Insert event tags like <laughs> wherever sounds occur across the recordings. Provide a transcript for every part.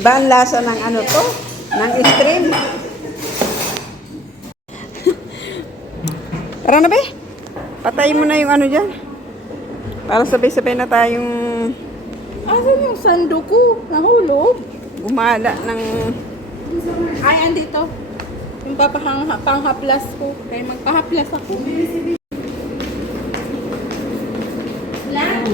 Iba ang lasa ng ano to? Ng stream. Tara na be. Patayin mo na yung ano dyan. Para sabay-sabay na tayong Asan yung sando ko? Nahulog? gumala ng... Ay, andito. Yung panghaplas ko. Kaya magpahaplas ako. Lang.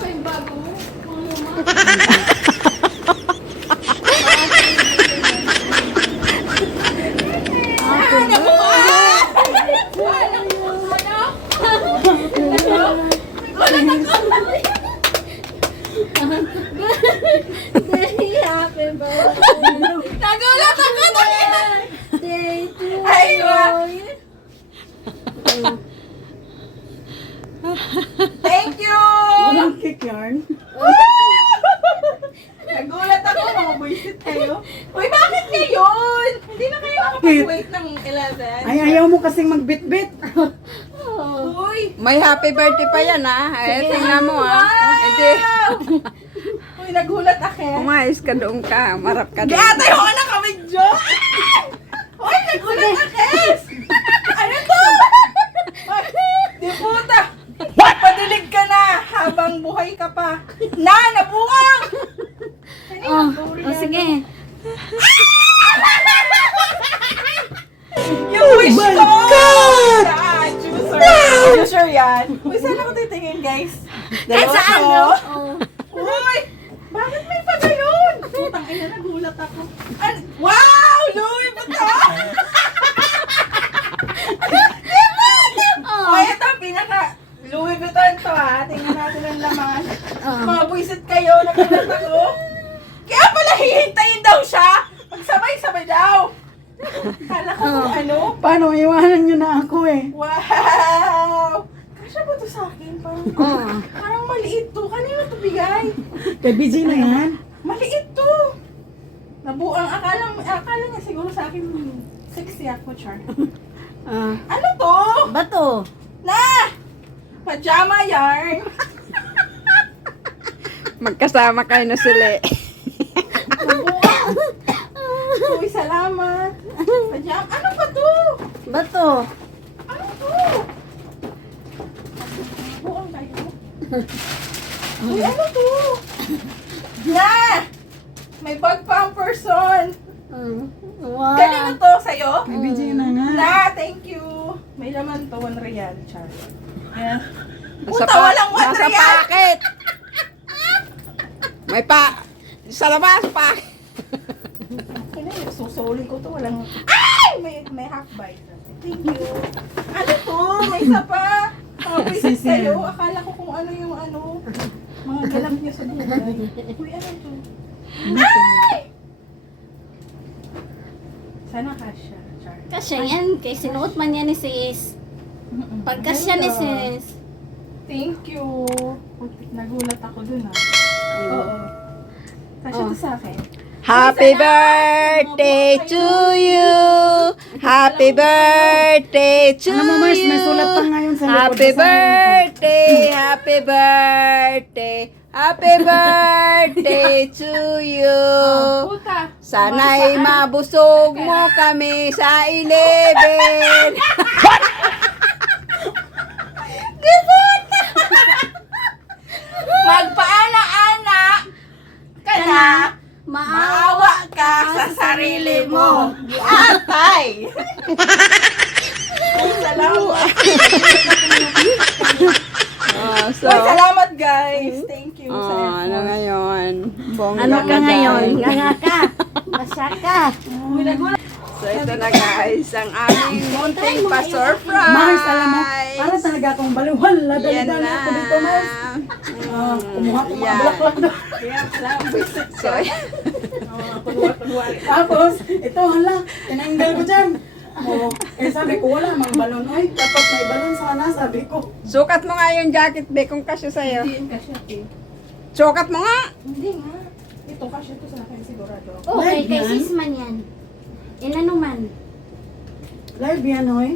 Ay, bago mo. Happy birthday. Nagulat ako na Day to Ay, wa. you. Thank you! Walang cake yarn. Nagulat ako, mga buisit kayo. Uy, bakit ngayon? Hindi na kayo nakapag-wait ng 11. Ay, ayaw mo kasing magbit-bit. <laughs> Uy! May happy birthday pa yan ha. Eh, tingnan mo ha. Hindi. Uy, nagulat ako. Umayos ka doon ka. Marap ka Di doon. ata yung anak kami, Jo! Uy, nagulat ako! Ano to? Di puta! Padilig ka na habang buhay ka pa. Na, nabuang! Oh, oh, sige. Guys? Kahit <laughs> Dalawa saan, ko. no? Oh. <laughs> Uy! Bakit may pa gayon? Putang ina, nagulat ako. An wow! Louis Vuitton! Oh. Oh, ito, pinaka Louis Vuitton to ha. Tingnan natin ang laman. Oh. Mga buisit kayo, nagulat ako. Kaya pala hihintayin daw siya. Magsabay-sabay daw. Kala ko kung ano. Paano, iwanan nyo na ako eh. Wow! Kasya ba to sa akin? Parang, <laughs> Oh. parang maliit to. Kanino to bigay? Kay BG na yan. Maliit to. Nabuang akala, akala niya siguro sa akin sexy ako, Char. <laughs> Ah. Ano to? Bato. Na! Pajama yarn. <laughs> Magkasama kayo na sila eh. Nabuang. Uy, salamat. Pajama. Ano ba to? Bato. Ano to? Nabuang kayo. Uy, ano to? Na! May bag pa ang person. Wow. Kanino to sa'yo? Kay BG na nga. Na, thank you. May laman to, 1 real. Char. Ayan. Nasa, Puta, walang 1 nasa real. packet. May pa. Sa labas pa. Ano yun? Susuli ko to. Walang... Ay! May, may half bite. Thank you. Ano to? May isa Sisiya. kayo. Akala ko kung ano yung ano. Mga galak niya sa buhay. Uy, ano to? Ay! Sana kasha. Char. Kasya yan. Kay sinuot man yan ni sis. Pagkasya ni sis. Thank you. Nagulat ako dun ah. Oo. Kasya Oh. to sa akin. Happy birthday to you. Happy birthday to Alam mo, Mars, may you. sulat pa ngayon sa likod. Happy birthday, happy birthday, happy <laughs> birthday to you. Puta. Sana'y mabusog mo kami sa 11. <laughs> Magpaana-ana ka na. Maawa ka sa sarili mo. Atay! Uy, <laughs> salamat. Oh, so, Uy, salamat guys. Thank you sa oh, ano effort. ngayon? Bongga Ano ka ngayon? guys. Nga nga ka. <laughs> Masya ka. Uy, nagulat. So, ito na guys, ang aming munting pa-surprise. Mars, alam mo, para talaga akong baliwal. Yan Ladali-dali na. ako dito, Mars. Ah, kumuha ko mga Yan. bulaklak doon. Kaya salamat. So, Oh, kunwari-kunwari. Tapos, ito, hala, tinanggal ko dyan. Oh, eh sabi ko, wala mang balon. Ay, dapat may balon sana, sabi ko. sukat mo nga yung jacket, be, kung kasya sa'yo. Hindi yun kasya, eh. Sukat mo nga. Hindi nga. Ito kasya to sa akin sigurado. Okay, Live kay yan? sis man yan. Inano man. Live yan, hoy.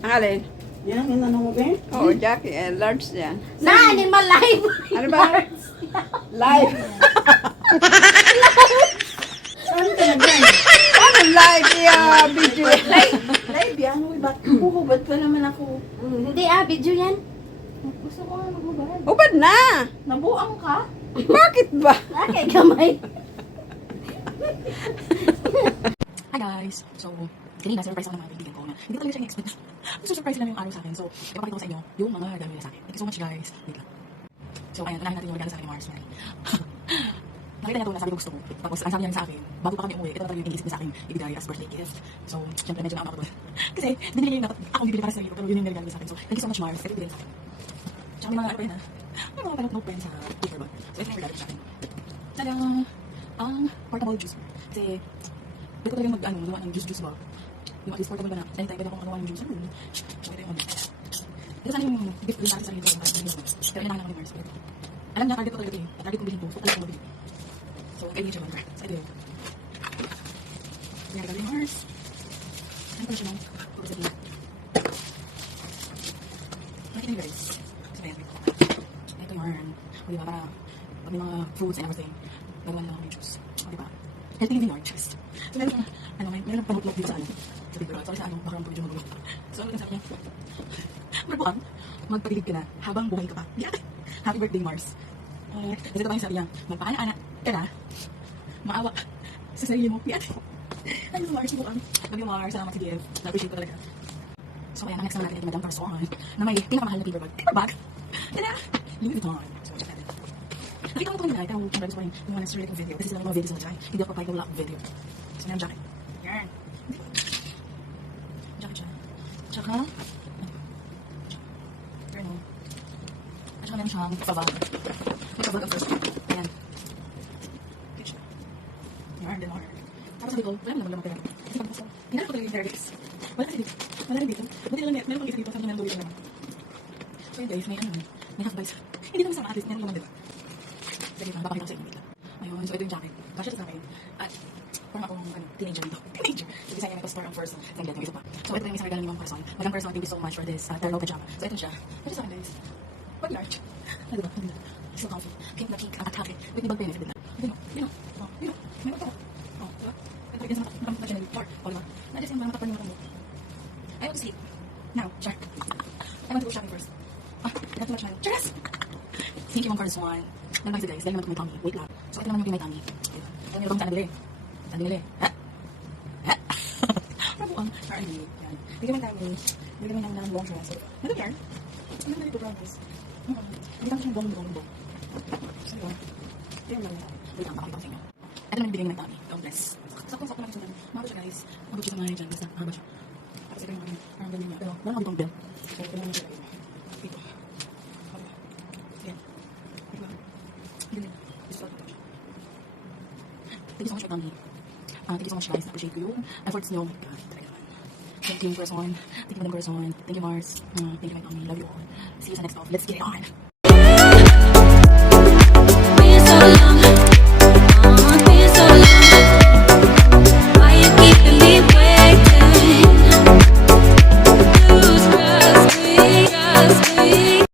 Ang alin? Yan, yan ano mo, Ben? Oo, Jackie. Eh, large yan. Na, animal live. Ano ba? Live. Saan ka na, Ben? Ano live? Yeah, video. Live yan. Uy, ba't huhubad pa naman ako? Mm, Hindi ah, video yan. Gusto ko nga magbubad. Ubad na. Nabuang ka? Bakit ba? Ah, kay gamay. <laughs> Hi guys! So, kanina surprise ako ng mga kaibigan ko hindi talaga siya in-expect. So, surprise lang yung araw sa akin. So, ipapakita ko sa inyo yung mga regalo nila sa akin. Thank you so much guys. Wait lang. So, ayan, unahin natin yung regalo sa akin ni Mars. <laughs> Nakita niya to na sabi ko gusto ko. Tapos, ang sabi niya sa akin, bago pa kami umuwi, ito na talaga yung inisip niya sa akin ibigay as birthday gift. So, syempre medyo naama ko doon. Kasi, binili niya yung dapat ako bibili para sa sarili ko, pero yun yung regalo sa akin. So, thank you so much Mars. Ito yung sa akin. Tsaka may mga ano pa rin ha. May mga parang note pen sa paper bag. So, ito yung regalo sa akin. Tada! Ang portable juice. Kasi, ko talagang mag, ano, magawa ng juice-juice ba? Least portable ba na, anytime pwede akong ng juice. Ano? Ito yung ano. Ito sana yung gift din sa sa sarili ko. ko. Pero inangan ako ni Mars. Alam niya, target ko talaga ito eh. Target kong bilhin to. So, alam ko mabili. So, kaya niya siya mag So, ito yun. Kaya regalo ni Mars. Ano pala siya nang? Pagkas ito. Nakita niyo guys. So, ayan. Ito yarn. O, diba, para pag may mga fruits and everything, gagawa nila ako ng juice. O, diba? Healthy living just. So, meron ano, may, meron panutlog dito sa ano, sa big Sorry sa ano, baka medyo magulo. So, ano sabi niya? Marbuang, magpatilig ka na habang buhay ka pa. Happy birthday, Mars. Uh, kasi ito pa yung sabi niya, magpaana-ana ka na, maawa sa sarili mo. Yeah. Ano, Mars, buwan. Love you, Mars. Salamat sa gift. Na-appreciate ko talaga. So, ayan, next naman natin ay Madame Parson na may pinakamahal na paper bag. Paper bag? Tada! Louis Vuitton. So, check natin. Nakita ko ito kanina, pero syempre gusto ko rin yung mga kong video. Kasi sila yung mga videos na dyan. Hindi ako papayag na wala akong video. So, meron jacket. Yan. Jacket siya. Tsaka, ano? At saka meron siyang pabag. May pabag ang first. Ayan. Cute siya. Yarn, din yarn. Tapos sabi ko, wala mo naman. Kasi ko yung guys. Wala kasi dito. Wala dito. Buti lang, meron pang isa dito. Sabi naman. So yun guys, may ano, may half sama, at least meron naman diba? Sige lang, papakita ko sa dito. Ayun, so ito yung jacket. Kasya sa akin. At, parang akong ano, teenager dito. <laughs> Teenager. So, design niya may pa-store ang first. Yung isang regalo ni Ma'am Person. Madam Person, thank you so much for this uh, terno pajama. So, ito siya. Ito sa akin, guys. Pag large. Ano ba? Ano ba? So comfy. Pink na pink, ang atake. Wait, ni bag benefit na. Ano? Ano? Oh, ano? May ito. Oh, diba? Ito, ito, ito, ito, ito, ito, Oh, diba? Nandiyan siya, parang matapan yung mata mo. I want to sleep. Now, sure. I want to go shopping first. Ah, not too much! Thank you, for this one. Nagpapagod guys, dahil naman ito may tummy. Wait lang. So, ito naman yung may tummy. Ito. Ito yung saan nabili. Saan nabili? Ha? Ha? R&D? Yan. Bigyan mo tummy. Bigyan mo ng long dress. Ano yan? Ano na promise? Hindi kami siyang long. So, yun. Ito yung lang. Wait lang. Ito yung bigyan ng tummy. Long dress. Sakto-sakto lang siya. Mahaba siya guys. Mahaba siya sa mga dyan. Basta mahaba siya. Tapos ito yung ano, parang ganyan niya. Pero wala ditong belt. So, ito naman siya. Dito. Yan. Diba? Ganyan. Gusto ko ito. Thank you so much for coming. Uh, thank you so much guys. Appreciate yung efforts nyo. God, you, Person. Thank you, Madam Person. Thank you, Mars. Thank you, my mommy. Love you all. See you sa next off. Let's get it on.